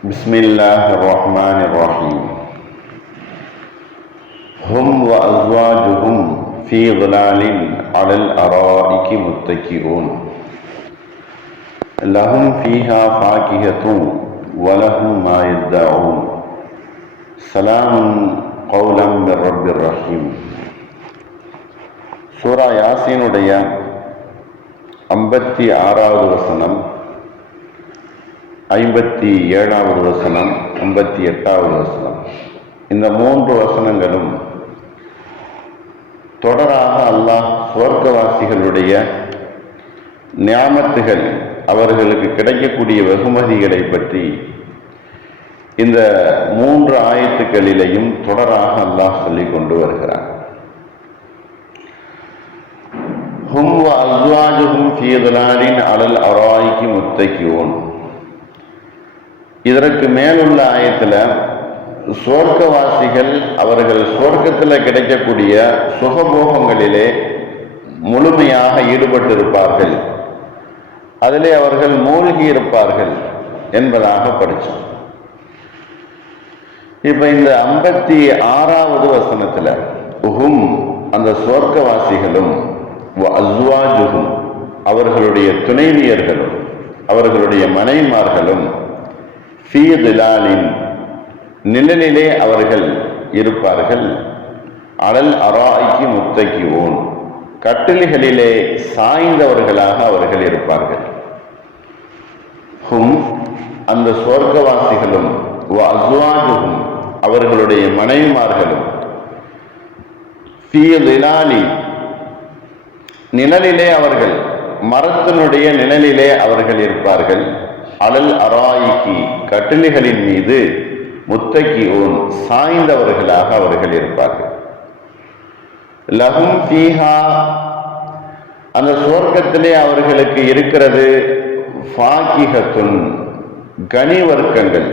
بسم الله الرحمن الرحيم هم وأزواجهم في ظلال على الأرائك متكئون لهم فيها فاكهة ولهم ما يدعون سلام قولا من رب الرحيم. சூரா யாசீனுடைய 56வது வசனம், 57வது வசனம், 58வது வசனம், இந்த 3 வசனங்களும் தொடராக அல்லாஹ் சுவர்க்கவாசிகளுடைய நியாமத்துகள், அவர்களுக்கு கிடைக்கக்கூடிய வெகுமதிகளை பற்றி இந்த 3 ஆயத்துக்களிலேயும் தொடராக அல்லாஹ் சொல்லிக் கொண்டு வருகிறார். ஹும் வ அஸ்வாஜுஹும் ஃபீ ظிலாலின் அலல் அராயிகி முத்தகிஊன். இதற்கு மேலுள்ள ஆயத்தில் சுவர்க்கவாசிகள் அவர்கள் சுவர்க்கத்தில் கிடைக்கக்கூடிய சுகபோகங்களிலே முழுமையாக ஈடுபட்டிருப்பார்கள், அதிலே அவர்கள் மூழ்கி இருப்பார்கள் என்பதாக படித்தோம். இப்ப இந்த 56வது வசனத்தில் உஹும், அந்த சுவர்க்கவாசிகளும், அஸ்வாஜுஹும், அவர்களுடைய துணைவியர்களும், அவர்களுடைய மனைவிமார்களும், ஃபீ ظிலாலின், நிழலிலே அவர்கள் இருப்பார்கள், அலல் அராயிகி முத்தகிஊன், கட்டில்களிலே சாய்ந்தவர்களாக அவர்கள் இருப்பார்கள். ஹும், அந்த சுவர்க்கவாசிகளும், அஸ்வாஜுஹும், அவர்களுடைய மனைவிமார்களும், ஃபீ ظிலாலின், நிழலிலே அவர்கள், மரத்தினுடைய நிழலிலே அவர்கள் இருப்பார்கள், அலல் அராயிகி, கட்டில்களின் மீது, முத்தகிஊன், சாய்ந்தவர்களாக அவர்கள் இருப்பார்கள். லஹும் ஃபீஹா, அந்த சுவர்க்கத்திலே அவர்களுக்கு இருக்கிறது, ஃபாகிஹத்துன், கனிவர்க்கங்கள்,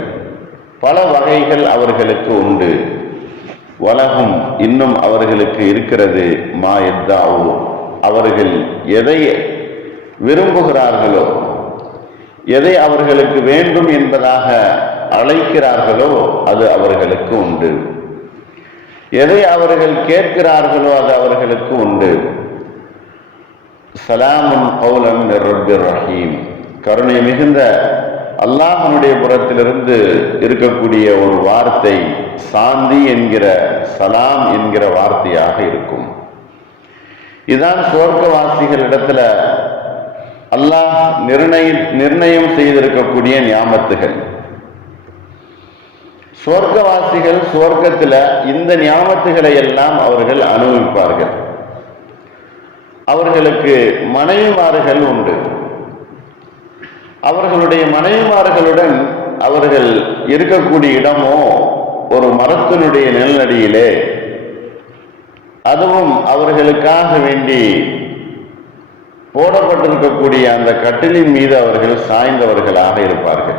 பல வகைகள் அவர்களுக்கு உண்டு. வலஹும், இன்னும் அவர்களுக்கு இருக்கிறது, மா யத்தாஊ, அவர்கள் எதை விரும்புகிறார்களோ, எதை அவர்களுக்கு வேண்டும் என்பதாக அழைக்கிறார்களோ அது அவர்களுக்கு உண்டு. எதை அவர்கள் கேட்கிறார்களோ அது அவர்களுக்கு உண்டு. சலாமுன் கௌலன் மிர் ரப்பிர் ரஹீம், கருணை மிகுந்த அல்லாஹ்வுடைய புறத்திலிருந்து இருக்கக்கூடிய ஒரு வார்த்தை, சாந்தி என்கிற, சலாம் என்கிற வார்த்தையாக இருக்கும். இதுதான் சுவர்க்கவாசிகளிடத்துல அல்லாஹ் நிர்ணயம் செய்திருக்கக்கூடிய நியாமத்துகள். சுவர்க்கவாசிகள் சுவர்க்கத்தில் இந்த நியாமத்துகளை எல்லாம் அவர்கள் அனுபவிப்பார்கள். அவர்களுக்கு மனைவிமார்கள் உண்டு. அவர்களுடைய மனைவிமார்களுடன் அவர்கள் இருக்கக்கூடிய இடமோ ஒரு மரத்தினுடைய நிழலடியிலே, அதுவும் அவர்களுக்காக வேண்டி போடப்பட்டிருக்கக்கூடிய அந்த கட்டிலின் மீது அவர்கள் சாய்ந்தவர்களாக இருப்பார்கள்.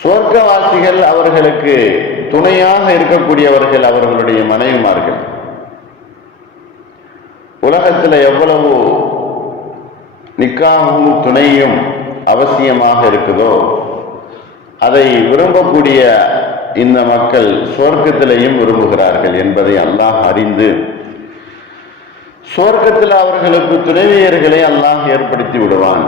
சுவர்க்கவாசிகள் அவர்களுக்கு துணையாக இருக்கக்கூடியவர்கள் அவர்களுடைய மனைவிமார்கள். உலகத்தில் எவ்வளவு நிக்காவும் துணையும் அவசியமாக இருக்குதோ அதை விரும்பக்கூடிய இந்த மக்கள் சுவர்க்கத்திலையும் விரும்புகிறார்கள் என்பதை அல்லாஹ் அறிந்து சுவர்க்கத்தில் அவர்களுக்கு துணைவியர்களை அல்லாஹ் ஏற்படுத்தி விடுவான்.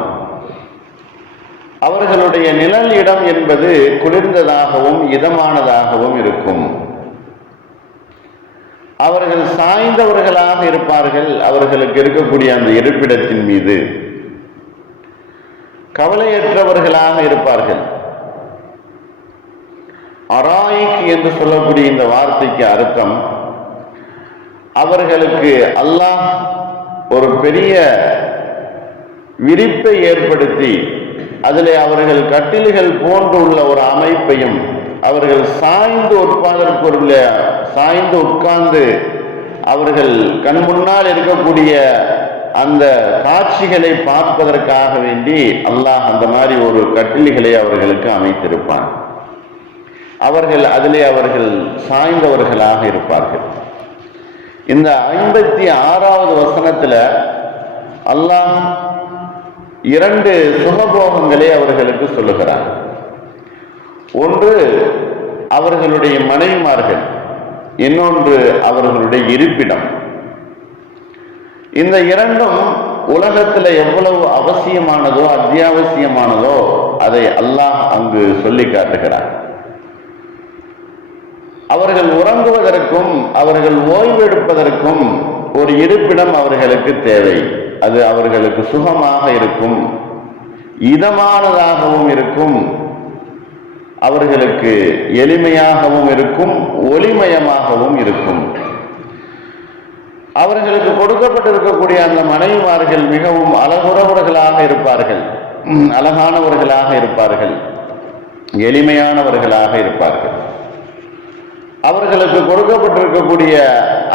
அவர்களுடைய நிழல் இடம் என்பது குளிர்ந்ததாகவும் இதமானதாகவும் இருக்கும். அவர்கள் சாய்ந்தவர்களாக இருப்பார்கள். அவர்களுக்கு இருக்கக்கூடிய அந்த இருப்பிடத்தின் மீது கவலையற்றவர்களாக இருப்பார்கள். அராயிக் என்று சொல்லக்கூடிய இந்த வார்த்தைக்கு அர்த்தம், அவர்களுக்கு அல்லாஹ் ஒரு பெரிய விரிப்பை ஏற்படுத்தி அதிலே அவர்கள் கட்டில்கள் போன்றுள்ள ஒரு அமைப்பையும், அவர்கள் சாய்ந்து உட்கார்ந்து அவர்கள் கண் முன்னால் இருக்கக்கூடிய அந்த காட்சிகளை பார்ப்பதற்காக வேண்டி அல்லாஹ் அந்த மாதிரி ஒரு கட்டில்களை அவர்களுக்கு அமைத்திருப்பான். அவர்கள் அதிலே அவர்கள் சாய்ந்தவர்களாக இருப்பார்கள். இந்த 56வது வசனத்துல அல்லாஹ் 2 சுகபோகங்களை அவர்களுக்கு சொல்லுகிறார். ஒன்று அவர்களுடைய மனைவிமார்கள், இன்னொன்று அவர்களுடைய இருப்பிடம். இந்த 2ம் உலகத்தில் எவ்வளவு அவசியமானதோ அத்தியாவசியமானதோ அதை அல்லாஹ் அங்கு சொல்லி காட்டுகிறார். அவர்கள் உறங்குவதற்கும் அவர்கள் ஓய்வெடுப்பதற்கும் ஒரு இருப்பிடம் அவர்களுக்கு தேவை. அது அவர்களுக்கு சுகமாக இருக்கும், இதமானதாகவும் இருக்கும், அவர்களுக்கு எளிமையாகவும் இருக்கும், ஒளிமயமாகவும் இருக்கும். அவர்களுக்கு கொடுக்கப்பட்டிருக்கக்கூடிய அந்த மனைவிமார்கள் மிகவும் அழகுறவர்களாக இருப்பார்கள், அழகானவர்களாக இருப்பார்கள், எளிமையானவர்களாக இருப்பார்கள். அவர்களுக்கு கொடுக்கப்பட்டிருக்கக்கூடிய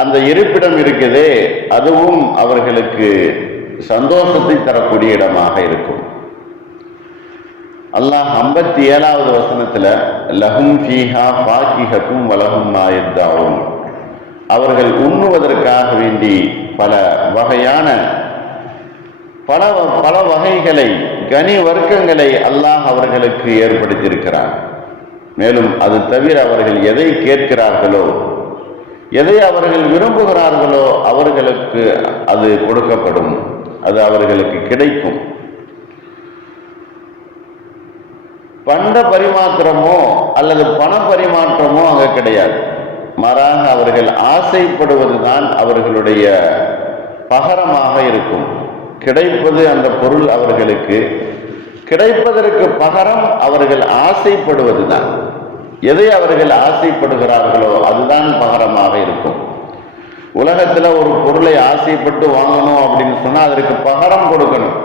அந்த இருப்பிடம் இருக்குதே, அதுவும் அவர்களுக்கு சந்தோஷத்தை தரக்கூடிய இடமாக இருக்கும். அல்லாஹ் 57வது வசனத்துல லஹும் ஃபீஹா ஃபாகிஹத்தும் வலஹும் மா யத்தஊன், அவர்கள் உண்ணுவதற்காக வேண்டி பல வகையான பல வகைகளை, கனி வர்க்கங்களை அல்லாஹ் அவர்களுக்கு ஏற்படுத்தியிருக்கிறார். மேலும் அது தவிர அவர்கள் எதை கேட்கிறார்களோ, எதை அவர்கள் விரும்புகிறார்களோ அவர்களுக்கு அது கொடுக்கப்படும், அது அவர்களுக்கு கிடைக்கும். பண்ட பரிமாற்றமோ அல்லது பண பரிமாற்றமோ அங்க கிடையாது. மாறாக அவர்கள் ஆசைப்படுவதுதான் அவர்களுடைய பகரமாக இருக்கும். கிடைப்பது அந்த பொருள் அவர்களுக்கு கிடைப்பதற்கு பகரம் அவர்கள் ஆசைப்படுவதுதான். எதை அவர்கள் ஆசைப்படுகிறார்களோ அதுதான் பகரமாக இருக்கும். உலகத்துல ஒரு பொருளை ஆசைப்பட்டு வாங்கணும் அப்படின்னு சொன்னா அதற்கு பகரம் கொடுக்கணும்,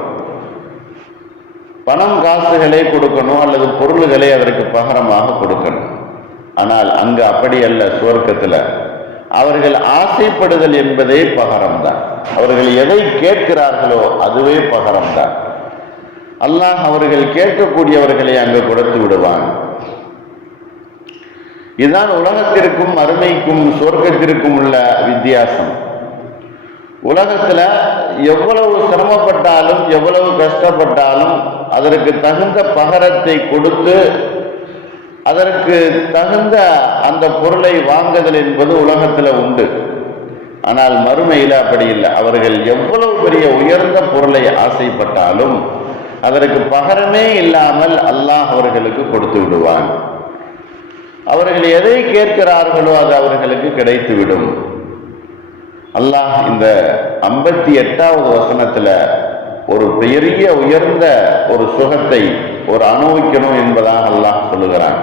பணம் காசுகளை கொடுக்கணும் அல்லது பொருள்களை அதற்கு பகரமாக கொடுக்கணும். ஆனால் அங்கு அப்படி அல்ல. சுவர்க்கத்துல அவர்கள் ஆசைப்படுதல் என்பதே பகரம்தான். அவர்கள் எதை கேட்கிறார்களோ அதுவே பகரம்தான். அல்லாஹ் அவர்கள் கேட்கக்கூடியவர்களை அங்கு கொடுத்து விடுவான். இதுதான் உலகத்திற்கும் அருமைக்கும் சொர்க்கத்திற்கும் உள்ள வித்தியாசம். உலகத்துல எவ்வளவு சிரமப்பட்டாலும் எவ்வளவு கஷ்டப்பட்டாலும் அதற்கு தகுந்த பகரத்தை கொடுத்து அதற்கு தகுந்த அந்த பொருளை வாங்குதல் என்பது உலகத்துல உண்டு. ஆனால் மறுமையில அப்படி இல்லை. அவர்கள் எவ்வளவு பெரிய உயர்ந்த பொருளை ஆசைப்பட்டாலும் அதற்கு பகரமே இல்லாமல் அல்லாஹ் அவர்களுக்கு கொடுத்து விடுவான். அவர்கள் எதை கேட்கிறார்களோ அது அவர்களுக்கு கிடைத்துவிடும். அல்லாஹ் இந்த 58வது வசனத்துல ஒரு பெரிய உயர்ந்த ஒரு சுகத்தை ஒரு அனுபவிக்கணும் என்பதாக அல்லாஹ் சொல்லுகிறான்.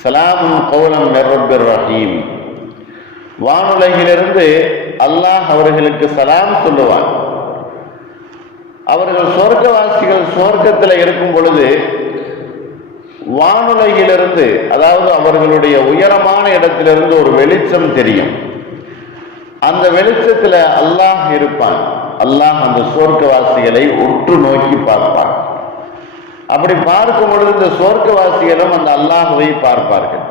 சலாமுன் கௌலம் மிர் ரப்பிர் ரஹீம், வானுலகிலிருந்து அல்லாஹ் அவர்களுக்கு சலாம் சொல்லுவான். அவர்கள் சொர்க்கவாசிகள் சொர்க்கத்தில் இருக்கும் பொழுது வானுலகிலிருந்து, அதாவது அவர்களுடைய உயரமான இடத்திலிருந்து ஒரு வெளிச்சம் தெரியும். அந்த வெளிச்சத்துல அல்லாஹ் இருப்பான். அல்லாஹ் அந்த சொர்க்கவாசிகளை உற்று நோக்கி பார்ப்பான். அப்படி பார்க்கும் பொழுது இந்த சொர்க்கவாசிகளும் அந்த அல்லாஹ்வை பார்ப்பார்கள்.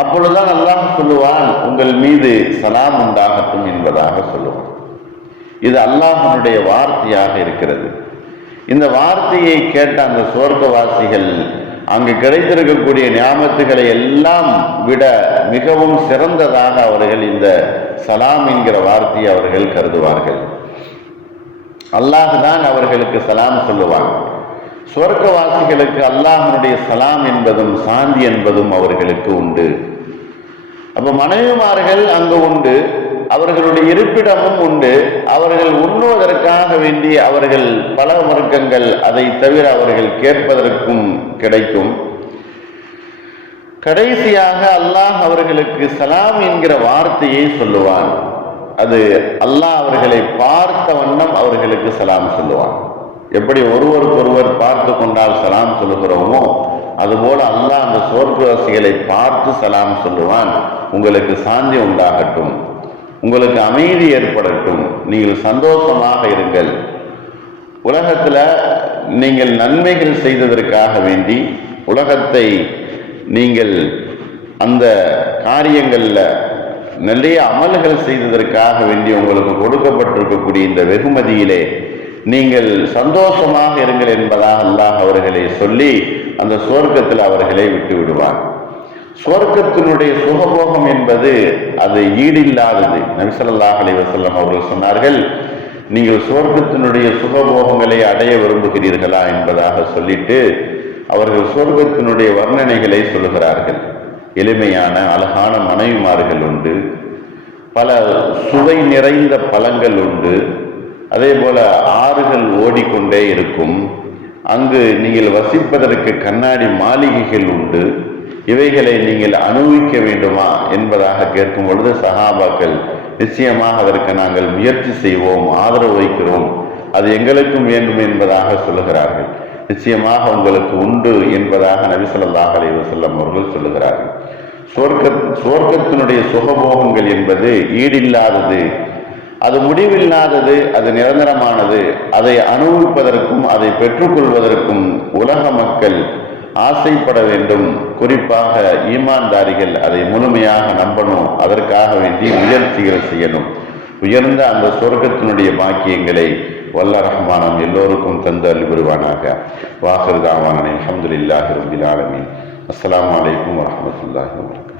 அப்பொழுதுதான் அல்லாஹ் சொல்லுவான், உங்கள் மீது சலாம் உண்டாகட்டும் என்பதாக சொல்லுவான். இது அல்லாஹ்வுடைய வார்த்தையாக இருக்கிறது. இந்த வார்த்தையை கேட்ட அந்த சொர்க்கவாசிகள் அங்கு கிடைத்திருக்கக்கூடிய ஞாபகத்துகளை எல்லாம் விட மிகவும் சிறந்ததாக அவர்கள் இந்த சலாம் என்கிற வார்த்தையை அவர்கள் கருதுவார்கள். அல்லாஹ் தான் அவர்களுக்கு சலாம் சொல்லுவான். சொர்க்கவாசிகளுக்கு அல்லாஹ்வுடைய சலாம் என்பதும் சாந்தி என்பதும் அவர்களுக்கு உண்டு. அப்ப மனைவிமார்கள் அங்கு உண்டு, அவர்களுடைய இருப்பிடமும் உண்டு. அவர்கள் உண்ணுவதற்காக வேண்டி அவர்கள் பல வர்க்கங்கள், அதை தவிர அவர்கள் கேட்பதற்கும் கிடைக்கும். கடைசியாக அல்லாஹ் அவர்களுக்கு சலாம் என்கிற வார்த்தையை சொல்லுவான். அது அல்லாஹ் அவர்களை பார்த்த வண்ணம் அவர்களுக்கு சலாம் சொல்லுவான். எப்படி ஒருவருக்கொருவர் பார்த்து கொண்டால் சலாம் சொல்லுகிறோமோ அதுபோல அல்லாஹ் அந்த சொர்க்கவாசிகளை பார்த்து சலாம் சொல்லுவான். உங்களுக்கு சாந்தி உண்டாகட்டும், உங்களுக்கு அமைதி ஏற்படட்டும், நீங்கள் சந்தோஷமாக இருங்கள். உலகத்துல நீங்கள் நன்மைகள் செய்ததற்காக வேண்டி, உலகத்தை நீங்கள் அந்த காரியங்கள்ல நிறைய அமல்கள் செய்ததற்காக வேண்டி உங்களுக்கு கொடுக்கப்பட்டிருக்கக்கூடிய இந்த வெகுமதியிலே நீங்கள் சந்தோஷமாக இருங்கள் என்பதாக அல்லாஹ் அவர்களை சொல்லி அந்த சுவர்க்கத்தில் அவர்களை விட்டு விடுவான். சுவர்க்கத்தினுடைய சுகபோகம் என்பது அது ஈடில்லாதது. நபி ஸல்லல்லாஹு அலைஹி வஸல்லம் அவர்கள் சொன்னார்கள், நீங்கள் சுவர்க்கத்தினுடைய சுகபோகங்களை அடைய விரும்புகிறீர்களா என்பதாக சொல்லிட்டு அவர்கள் சுவர்க்கத்தினுடைய வர்ணனைகளை சொல்லுகிறார்கள். எளிமையான அழகான மனைவிமார்கள் உண்டு, பல சுவை நிறைந்த பழங்கள் உண்டு, அதே போல ஆறுகள் ஓடிக்கொண்டே இருக்கும், அங்கு நீங்கள் வசிப்பதற்கு கண்ணாடி மாளிகைகள் உண்டு, இவைகளை நீங்கள் அனுபவிக்க வேண்டுமா என்பதாக கேட்கும் பொழுது சஹாபாக்கள் நிச்சயமாக அதற்கு நாங்கள் முயற்சி செய்வோம், ஆதரவு வைக்கிறோம், அது எங்களுக்கும் வேண்டும் என்பதாக சொல்லுகிறார்கள். நிச்சயமாக உங்களுக்கு உண்டு என்பதாக நபி ஸல்லல்லாஹு அலைஹி வஸல்லம் அவர்கள் சொல்லுகிறார்கள். சுவர்க்கத்தினுடைய சுகபோகங்கள் என்பது ஈடில்லாதது, அது முடிவில்லாதது, அது நிரந்தரமானது. அதை அனுபவிப்பதற்கும் அதை பெற்றுக்கொள்வதற்கும் உலக மக்கள் ஆசைப்பட வேண்டும். குறிப்பாக ஈமான்தாரிகள் அதை முழுமையாக நம்பணும், அதற்காக வேண்டி முயற்சிகள் செய்யணும். உயர்ந்த அந்த சொர்க்கத்தினுடைய பாக்கியங்களை வல்ல ரஹ்மான் எல்லோருக்கும் தந்து அருள் புரிவானாக. வாஹிர் தாவானா அல்ஹம்துலில்லாஹி ரப்பில் ஆலமீன். அஸ்ஸலாமு அலைக்கும் வரஹ்மத்துல்லாஹி வபரகாத்துஹு.